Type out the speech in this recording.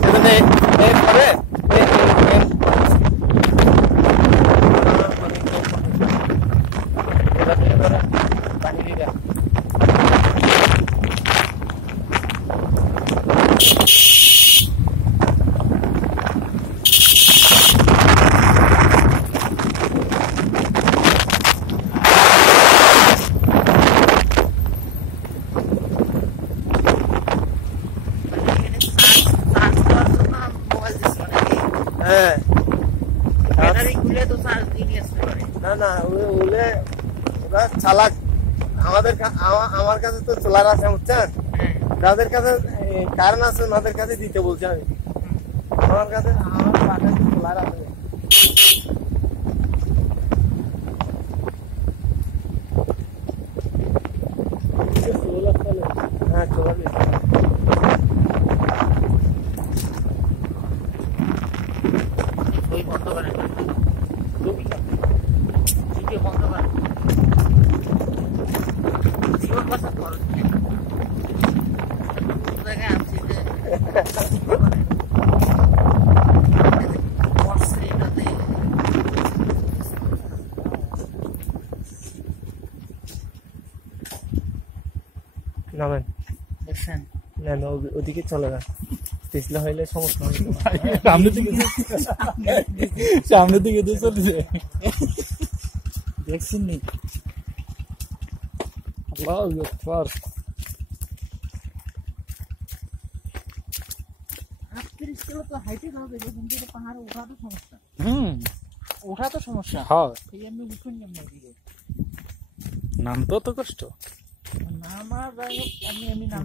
সেজন্য এরপরে পানি দিয়ে না ওরা চালাক। আমার কাছে তো চলার আছে বুঝছেন, যাদের কাছে কারণ আছে ওদের কাছে দিতে বলছি আমি। আমার কাছে চলার আছে। হ্যাঁ চলার বন্ধ করেন, বন্ধ করেন, জীবন বাঁচার খরচ জায়গায় আসছি যে নামেন দেখছেন না ওদিকে চলে যান, পিছলে হইলে সমস্যা হবে। সামনের দিকে দিয়ে চলছে দেখছেন নি? ওঠা তো সমস্যা, নাম তো কষ্ট, নাম আর যাই হোক আমি নাম